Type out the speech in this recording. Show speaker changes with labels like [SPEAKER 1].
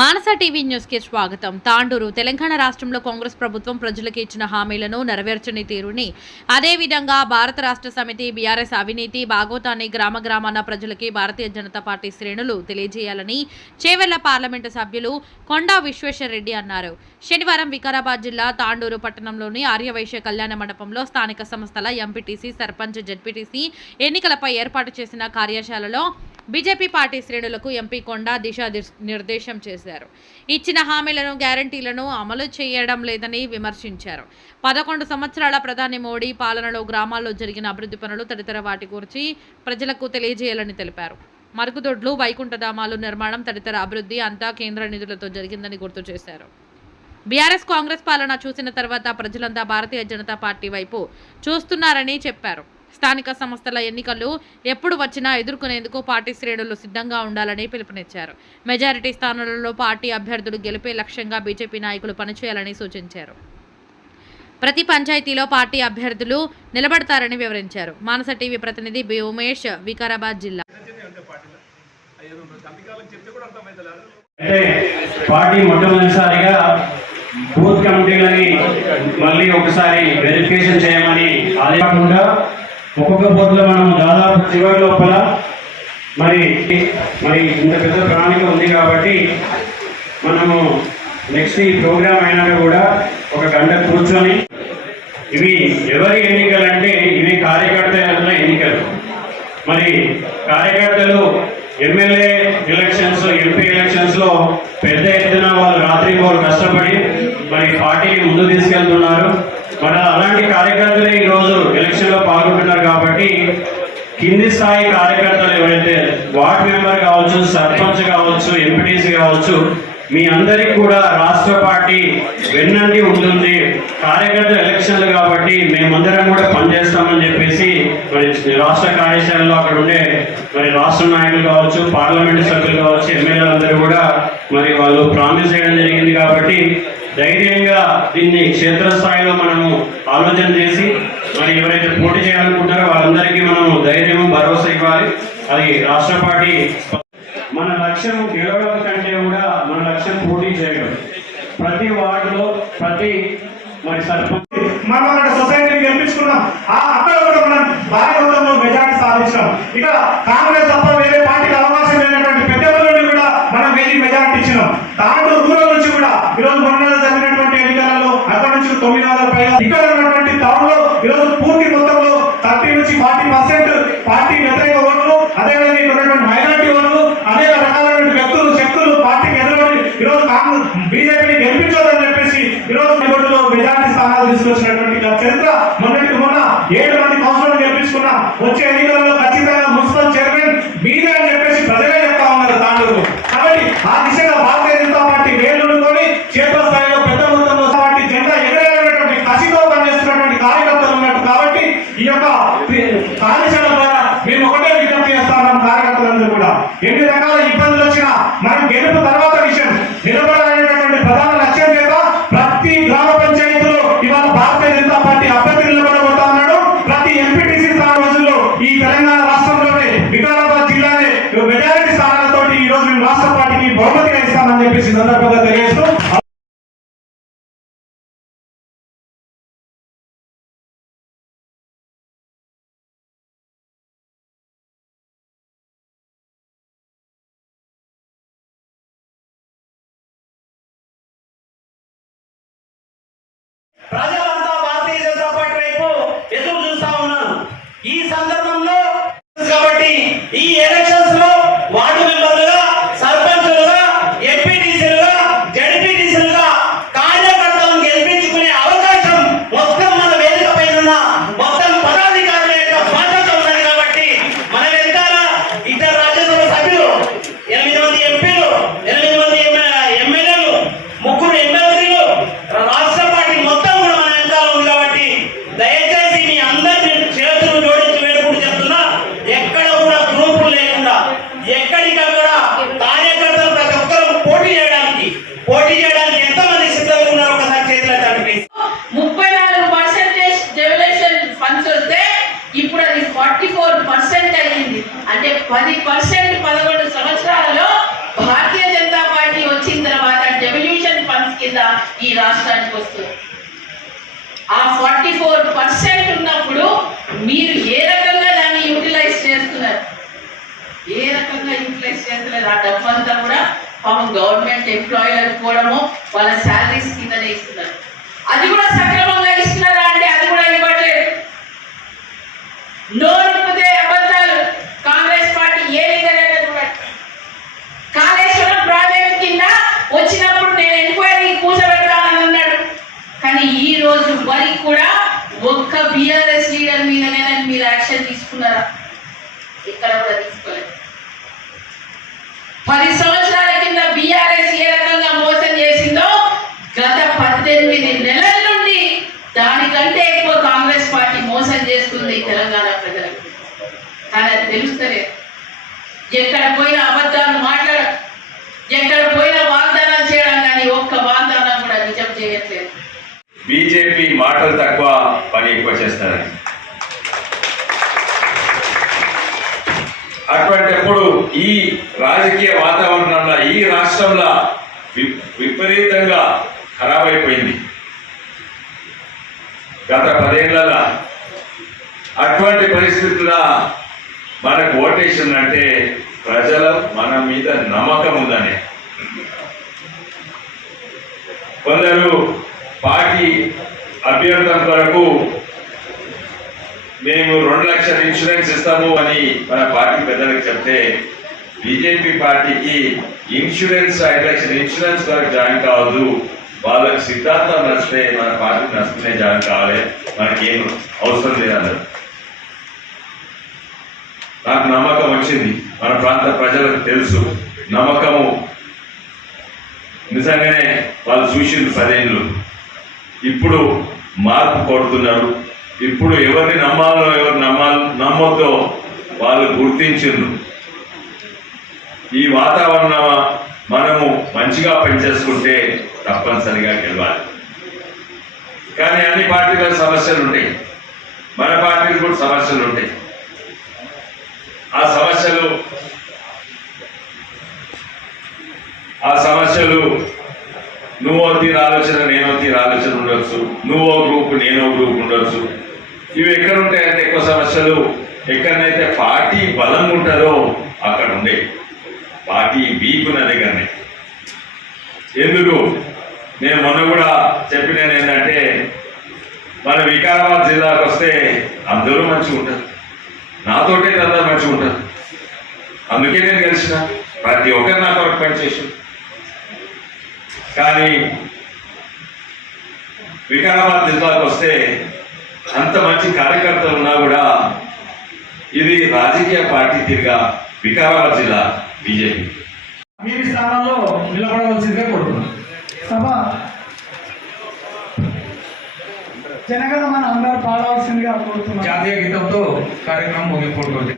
[SPEAKER 1] మానస TV న్యూస్కి స్వాగతం. తాండూరు తెలంగాణ రాష్ట్రంలో కాంగ్రెస్ ప్రభుత్వం ప్రజలకు ఇచ్చిన హామీలను నెరవేర్చని తీరుని అదేవిధంగా భారత రాష్ట్ర సమితి బీఆర్ఎస్ అవినీతి బాగోతాన్ని గ్రామ గ్రామాన ప్రజలకి భారతీయ జనతా పార్టీ శ్రేణులు తెలియజేయాలని చేవెళ్ళ పార్లమెంటు సభ్యులు కొండా విశ్వేశ్వరరెడ్డి అన్నారు. శనివారం వికారాబాద్ జిల్లా తాండూరు పట్టణంలోని ఆర్యవైశ్య కళ్యాణ మండపంలో స్థానిక సంస్థల ఎంపీటీసీ సర్పంచ్ జడ్పీటీసీ ఎన్నికలపై ఏర్పాటు చేసిన కార్యశాలలో బీజేపీ పార్టీ శ్రేణులకు ఎంపీ కొండా దిశా నిర్దేశం చేశారు. ఇచ్చిన హామీలను గ్యారంటీలను అమలు చేయడం లేదని విమర్శించారు. పదకొండు సంవత్సరాల ప్రధాని మోడీ పాలనలో గ్రామాల్లో జరిగిన అభివృద్ధి పనులు తదితర వాటి గురించి ప్రజలకు తెలియజేయాలని తెలిపారు. మరుగుదొడ్లు వైకుంఠధామాలు నిర్మాణం తదితర అభివృద్ధి అంతా కేంద్ర నిధులతో జరిగిందని గుర్తు చేశారు. బీఆర్ఎస్ కాంగ్రెస్ పాలన చూసిన తర్వాత ప్రజలంతా భారతీయ జనతా పార్టీ వైపు చూస్తున్నారని చెప్పారు. స్థానిక సంస్థల ఎన్నికలు ఎప్పుడు వచ్చినా ఎదుర్కొనేందుకు పార్టీ శ్రేణులు సిద్ధంగా ఉండాలని పిలుపునిచ్చారు. మెజారిటీ స్థానాలలో పార్టీ అభ్యర్థులు గెలిపే లక్ష్యంగా బీజేపీ నాయకులు పనిచేయాలని సూచించారు. ప్రతి పంచాయతీలో పార్టీ అభ్యర్థులు నిలబడతారని వివరించారు. మానస టీవీ ప్రతినిధి బి. ఉమేష్ వికారాబాద్ జిల్లా.
[SPEAKER 2] అంటే పార్టీ మొట్టమొదటిసారిగా బూత్ కమిటీలని మళ్ళీ ఒకసారి వెరిఫికేషన్ చేయమని అదే కాకుండా ఒక్కొక్క బూత్ మనం దాదాపు చివరి లోపల మరి మరి ఇంత పెద్ద ప్రణాళిక ఉంది కాబట్టి మనము నెక్స్ట్ ఈ ప్రోగ్రామ్ అయినాక కూడా ఒక గంట కూర్చొని ఇవి ఎవరి ఎన్నికలు అంటే ఇవి కార్యకర్తల ఎన్నికలు. మరి కార్యకర్తలు ఎమ్మెల్యే ఎలక్షన్స్ ఎంపీ ఎలక్షన్స్లో పెద్ద ఎత్తున వాళ్ళు రాత్రి వాళ్ళు కష్టపడి మరి పార్టీని ముందు తీసుకెళ్తున్నారు. మరి అలాంటి కార్యకర్తలే ఈ రోజు ఎలక్షన్లో పాల్గొంటున్నారు కాబట్టి కింది స్థాయి కార్యకర్తలు ఎవరైతే వార్డ్ మెంబర్ కావచ్చు సర్పంచ్ కావచ్చు ఎంపీటీసీ కావచ్చు మీ అందరికి కూడా రాష్ట్ర పార్టీ వెన్నంటి ఉంటుంది. కార్యకర్త ఎలక్షన్లు కాబట్టి మేమందరం కూడా పనిచేస్తామని చెప్పేసి మరి రాష్ట్ర కార్యశాలలో అక్కడ ఉండే మరి రాష్ట్ర నాయకులు కావచ్చు పార్లమెంటు సభ్యులు కావచ్చు ఎమ్మెల్యేలు అందరూ కూడా మరి వాళ్ళు ప్రామిస్ చేయడం జరిగింది కాబట్టి ధైర్యంగా దీన్ని క్షేత్రస్థాయిలో మనము ఆలోచన చేసి మరి ఎవరైతే పోటీ చేయాలనుకుంటారో వాళ్ళందరికీ మనం ధైర్యము భరోసా ఇవ్వాలి. అది రాష్ట్ర పార్టీ మన లక్ష్యం గెలవడం కంటే కూడా మన లక్ష్యం పోటీ చేయడం. ప్రతి వార్డులో ప్రతి మరి సర్పంచ్
[SPEAKER 3] మనం అక్కడ సొసైటీని గెలిపించుకున్నాం. అక్కడ కూడా మనం భారీ మెజార్టీ సాధించాం ఇక కాంగ్రెస్ తప్ప వేరే పార్టీకి అవకాశం లేనటువంటి పెద్ద నుండి కూడా మనం వెయ్యి మెజార్టీ ఇచ్చినాం. దాంట్లో రూరల్ నుంచి కూడా ఈరోజు మొన్న జరిగినటువంటి ఎన్నికలలో అక్కడ నుంచి తొమ్మిది వందల పైగా ఇక్కడ ఉన్నటువంటి టౌన్లో ఈరోజు పూర్తి మొత్తంలో థర్టీ నుంచి ఫార్టీ పర్సెంట్ పార్టీ వ్యతిరేక ఓట్లు అదేవిధంగా ఇక్కడ ఉన్నటువంటి మైనారిటీ ఓట్లు అనేక రకాలైన వ్యక్తులు శక్తులు పార్టీకి ఎదురబడి ఈరోజు కాంగ్రెస్ బీజేపీని గెలిపించాలని చెప్పేసి ఈరోజు ఓటులో మెజార్టీ స్థానాలు తీసుకొచ్చినటువంటి చరిత్ర మొన్నటికి మొన్న ఏడు మంది కౌన్సిలర్లు గెలిపించుకున్నాం వచ్చే ఎన్నికల్లో ఖచ్చితంగా మున్సిపల్ చైర్మన్ మీరే అని చెప్పేసి ప్రజలే చెప్తా ఉన్నారు తాండూరు కాబట్టి ఆ దిశగా భారతీయ జనతా పార్టీ వేలుకొని క్షేత్రస్థాయిలో పెద్ద మొత్తంలో పార్టీ జెండా ఎగరేయాలనేటువంటి కసితో పనిచేస్తున్నటువంటి కార్యకర్తలు ఉన్నట్టు కాబట్టి ఈ యొక్క కార్యశాల ద్వారా మేము ఒకటే విజ్ఞప్తి చేస్తా ఉన్నాం కార్యకర్తలందరూ కూడా ఎన్ని రకాల ఇబ్బందులు వచ్చినా మనం గెలుపు తర్వాత విషయం. నిలబడ
[SPEAKER 4] ప్రజలంతా భారతీయ జనతా పార్టీ వైపు ఎదురు చూస్తా ఉన్నారు. ఈ సందర్భంలో కాబట్టి ఈ ఎలక్షన్స్లో వార్డు మెంబర్లుగా సర్పంచులుగా ఎంపీటీసీలుగా జడ్పీటీసీలుగా కార్యకర్తలను గెలిపించుకునే అవకాశం మొత్తం మన వేదిక పైన ఉన్న మొత్తం పదాధికారుల యొక్క బాధ్యత ఉన్నది కాబట్టి మన వెనకాల ఇద్దరు రాజ్యసభ సభ్యులు ఎనిమిది మంది ఎంపీలు ఎనిమిది మంది ఎమ్మెల్యేలు ముగ్గురు ఎమ్మెల్సీలు రాష్ట్ర పార్టీ మొత్తం కూడా మన వెనకాల ఉంది కాబట్టి దయచేసి మీ అందరిని చేతులు జోడించి వేడుకుంటూ చెప్తున్నా ఎక్కడ కూడా గ్రూపులు లేకుండా ఎక్కడికక్కడ కార్యకర్తలు ప్రతి ఒక్కరు పోటీ చేయడానికి పోటీ చేయడానికి ఎంతమంది సిద్ధంగా ఉన్నారు ఒకసారి చేతులు ఎత్తండి
[SPEAKER 5] ముప్పై నాలుగు పర్సెంటేజ్ డెవల్యూషన్ ఫండ్స్ వస్తే ఇప్పుడు అది ఫార్టీ ఫోర్ పర్సెంట్ అయ్యింది అంటే పది పర్సెంట్ పదకొండు సంవత్సరాలలో భారతీయ జనతా పార్టీ వచ్చిన కింద ఈ రాష్ట్రానికి వస్తుంది. ఆ ఫార్టీ ఫోర్ పర్సెంట్ ఉన్నప్పుడు మీరు ఏ రకంగా దాన్ని యూటిలైజ్ చేస్తున్నారు? ఏ రకంగా యూటిలైజ్ చేస్తున్నారు? ఆ డబ్బు అంతా కూడా పాపం గవర్నమెంట్ ఎంప్లాయీలకు కూడాము వాళ్ళ శాలరీస్ కిందనే ఇస్తున్నారు. అది కూడా సక్రమంగా ఇస్తున్నారా అంటే అది కూడా ఇవ్వట్లేదు నోరుకుతే అబద్ధాలు కాంగ్రెస్ పార్టీ ఏ లీడర్ కూడా కాళేశ్వరం ప్రాజెక్ట్ కింద వచ్చినప్పుడు నేను ఎంక్వైరీ కూర్చోబెట్టాలని అన్నాడు కానీ ఈ రోజు వరకు కూడా ఒక్క బిఆర్ఎస్ లీడర్ మీదనే మీరు యాక్షన్ తీసుకున్నారా? ఇక్కడ కూడా తీసుకోలేదు. పది సంవత్సరాల కింద బిఆర్ఎస్ ఏ రకంగా మోసం చేసిందో గత పద్దెనిమిది నెలల నుండి దానికంటే ఎక్కువ కాంగ్రెస్ పార్టీ మోసం చేస్తుంది తెలంగాణ ప్రజలకు. కానీ అది తెలుస్తలేదు ఎక్కడ పోయిన అబద్ధాలు మాట్లాడ ఎక్కడ పోయిన వాగ్దానాలు చేయడం కానీ ఒక్క వాగ్దానం కూడా నిజం చేయట్లేదు.
[SPEAKER 6] బీజేపీ మాటలు తక్కువ పని ఎక్కువ చేస్తారని. అటువంటిప్పుడు ఈ రాజకీయ వాతావరణంలో ఈ రాష్ట్రంలో విపరీతంగా ఖరాబ్ అయిపోయింది. గత పదేళ్ళ అటువంటి పరిస్థితుల మనకు ఓటేసిందంటే ప్రజల మన మీద నమ్మకం ఉందని. కొందరు పార్టీ అభ్యర్థం కొరకు మేము రెండు లక్షల ఇన్సూరెన్స్ ఇస్తాము అని మన పార్టీ పెద్దలకు చెప్తే బీజేపీ పార్టీకి ఇన్సూరెన్స్ ఐదు లక్షల ఇన్సూరెన్స్ కొరకు జాయిన్ కావద్దు. వాళ్ళకి సిద్ధాంతం నచ్చితే మన పార్టీ నచ్చితే జాయిన్ కావాలి. మనకేం అవసరం లేదన్నారు నాకు నమ్మకం వచ్చింది. మన ప్రాంత ప్రజలకు తెలుసు. నమ్మకము. నిజంగానే వాళ్ళు చూసింది పదేళ్ళు ఇప్పుడు మార్పు కొడుతున్నారు ఇప్పుడు ఎవరిని నమ్మాలో ఎవరు నమ్మాలి నమ్మొద్దో వాళ్ళు గుర్తించిండ్రు. ఈ వాతావరణం మనము మంచిగా పనిచేసుకుంటే తప్పనిసరిగా గెలవాలి. కానీ అన్ని పార్టీలకు సమస్యలు ఉంటాయి మన పార్టీలు కూడా సమస్యలు ఉంటాయి ఆ సమస్యలు ఆ సమస్యలు నువ్వో తీరు ఆలోచన నేనో తీరు ఆలోచన ఉండొచ్చు. నువ్వో గ్రూప్ నేనో గ్రూప్ ఉండొచ్చు. ఇవి ఎక్కడ ఉంటాయంటే ఎక్కువ సమస్యలు? ఎక్కడనైతే పార్టీ బలం ఉంటుందో అక్కడ ఉండే. పార్టీ వీక్ ఉన్న దగ్గరనే. ఎందుకు? నేను మొన్న కూడా చెప్పిన ఏంటంటే మన వికారాబాద్ జిల్లాకు వస్తే అందరూ మంచిగా ఉంటారు. నాతోటే అందరూ మంచిగా ఉంటారు. అందుకే నేను గెలిచిన. ప్రతి ఒక్కరు నా కొరకు పనిచేసి కానీ వికారాబాద్ జిల్లాకు వస్తే అంత మంచి కార్యకర్తలు ఉన్నా కూడా ఇది రాజకీయ పార్టీ తిరిగా వికారాబాద్ జిల్లా బీజేపీ.
[SPEAKER 3] మీ స్థానంలో నిలబడవలసిందిగా కోరుతున్నాను
[SPEAKER 7] సభ జనగణమన అందరూ పాడవలసిందిగా కోరుతున్నాను
[SPEAKER 3] జాతీయ గీతంతో కార్యక్రమం ముగింపుకుంటుంది